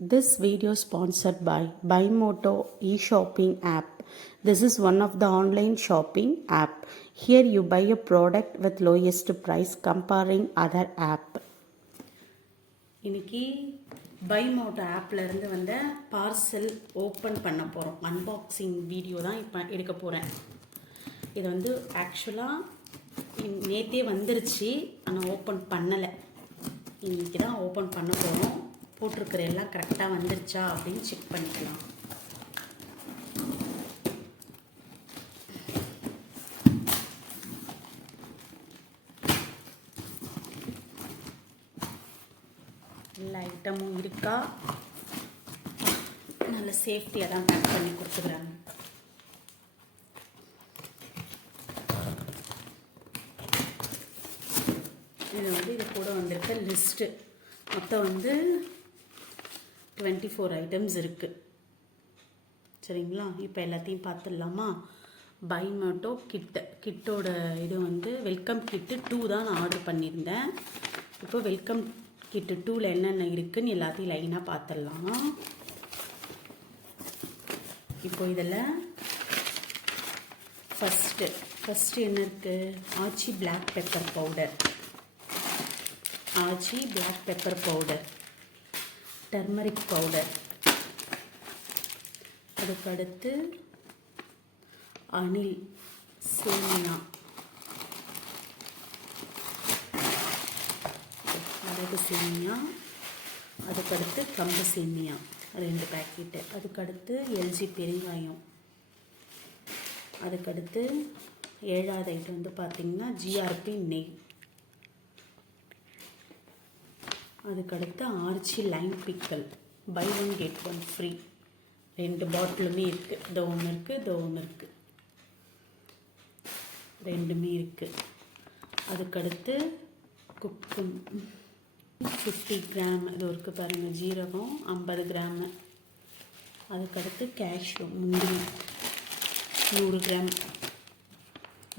This video sponsored by Buymoto e-shopping app. This is one of the online shopping app. Here you buy a product with lowest price comparing other app. இன்னைக்கு பைமோட்டோ ஆப்ல இருந்து வந்த parcel open பண்ண போறோம். Unboxing video தான் இப்போ எடுக்க போறேன். இது வந்து ஆக்சுவலா நேத்தே வந்துருச்சு, ஆனால் ஓப்பன் பண்ணலை. இன்னைக்கு தான் ஓப்பன் பண்ண போறோம். போட்டிருக்கிற எல்லாம் கரெக்டாக வந்துருச்சா அப்படின்னு செக் பண்ணிக்கலாம். எல்லா ஐட்டமும் இருக்கா, நல்ல சேஃப்டியாக தான் பேக் பண்ணி கொடுத்துக்கிறாங்க. இது வந்து இது கூட வந்திருக்க லிஸ்ட்டு மொத்தம் வந்து 24 ஐட்டம்ஸ் இருக்குது. சரிங்களா, இப்போ எல்லாத்தையும் பார்த்துடலாமா? பைமோட்டோ கிட்டோட இது வந்து வெல்கம் கிட்டு 2 தான் நான் ஆர்டர் பண்ணியிருந்தேன். இப்போ வெல்கம் கிட்டு 2ல் என்னென்ன இருக்குதுன்னு எல்லாத்தையும் லைனாக பார்த்துடலாம். இப்போ இதில் ஃபஸ்ட்டு என்ன இருக்குது? Aachi black pepper powder, Aachi black pepper powder, turmeric powder, அதுக்கடுத்து அணில் சேமியா, அழகு சேமியா, அதுக்கடுத்து கம்பு சேமியா 2 பேக்கெட்டு, அதுக்கடுத்து எல்ஜி பெருங்காயம், அதுக்கடுத்து 7வது ஐட்டம் வந்து பார்த்திங்கன்னா ஜிஆர்பி நெய், அதுக்கடுத்து Aachi lime pickle, buy 1 get 1 free. 2 பாட்டிலுமே இருக்குது. இது ஒன்று இருக்குது, இது ஒன்று இருக்குது, ரெண்டுமே இருக்குது. அதுக்கடுத்து குக்கும் 50 கிராம், இது இருக்குது பாருங்கள், ஜீரகம் 50 கிராமு, அதுக்கடுத்து கேஷ்யூ முந்திரி 100 கிராம்,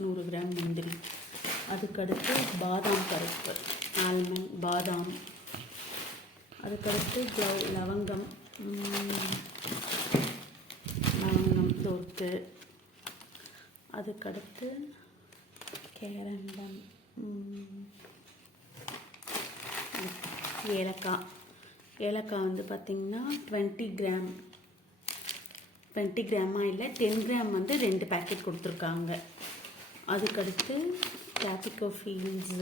100 கிராம் முந்திரி, அதுக்கடுத்து பாதாம் பருப்பு, ஆல்மண்ட் பாதாம், அதுக்கடுத்து லவங்கம் தோத்து, அதுக்கடுத்து கேரண்டம், ஏலக்காய் வந்து பார்த்திங்கன்னா 20 கிராம், 20 கிராமா இல்லை 10 கிராம் வந்து 2 பேக்கெட் கொடுத்துருக்காங்க. அதுக்கடுத்து கேபிகோ ஃபீல்ஸ்,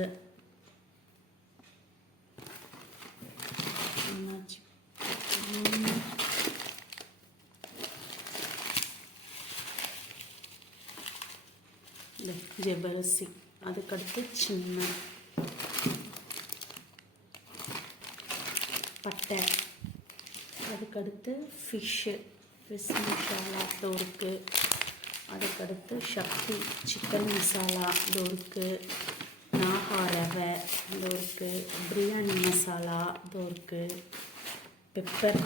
ஜெபரசி, அதுக்கடுத்து சின்ன பட்டை, அதுக்கடுத்து ஃபிஷ் மசாலா இருக்குது, அதுக்கடுத்து சக்தி சிக்கன் மசாலா இருக்குது, நாகா ரவை இருக்குது, பிரியாணி மசாலா இருக்குது, பெப்பர்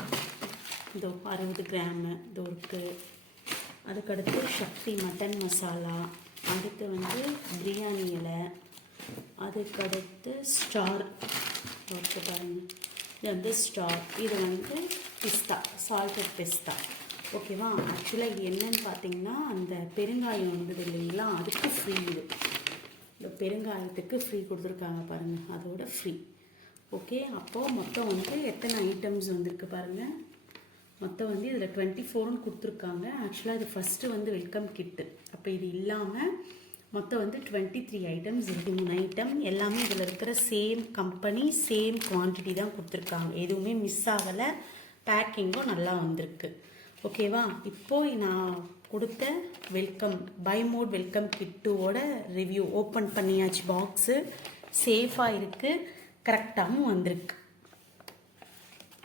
60 கிராமு இருக்குது, அதுக்கடுத்து சக்தி மட்டன் மசாலா, அடுத்து வந்து பிரியாணி இலை, அதுக்கடுத்து ஸ்டார் ஓகே பாருங்கள், இது வந்து ஸ்டார், இது வந்து பிஸ்தா, சால்டட் பிஸ்தா. ஓகேவா? ஆக்சுவலாக இது என்னன்னு பார்த்தீங்கன்னா அந்த பெருங்காயம் வந்தது இல்லைங்களா, அதுக்கு ஃப்ரீ. இது இந்த பெருங்காயத்துக்கு ஃப்ரீ கொடுத்துருக்காங்க பாருங்கள், அதோட ஃப்ரீ. ஓகே, அப்போது மொத்தம் வந்து எத்தனை ஐட்டம்ஸ் வந்திருக்கு பாருங்கள். மொத்தம் வந்து இதில் 24ன்னு கொடுத்துருக்காங்க. ஆக்சுவலாக இது ஃபஸ்ட்டு வந்து வெல்கம் கிட்டு, அப்போ இது இல்லாமல் மொத்தம் வந்து 23 ஐட்டம்ஸ், 3 ஐட்டம் எல்லாமே இதில் இருக்கிற சேம் கம்பெனி சேம் குவான்டிட்டி தான் கொடுத்துருக்காங்க. எதுவுமே மிஸ் ஆகலை, பேக்கிங்கும் நல்லா வந்திருக்கு. ஓகேவா? இப்போது நான் கொடுத்த பைமோட் வெல்கம் கிட்டோட ரிவ்யூ ஓப்பன் பண்ணியாச்சு. பாக்ஸு சேஃபாக இருக்குது, கரெக்டாகவும் வந்திருக்கு.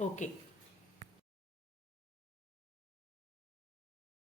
ஓகே.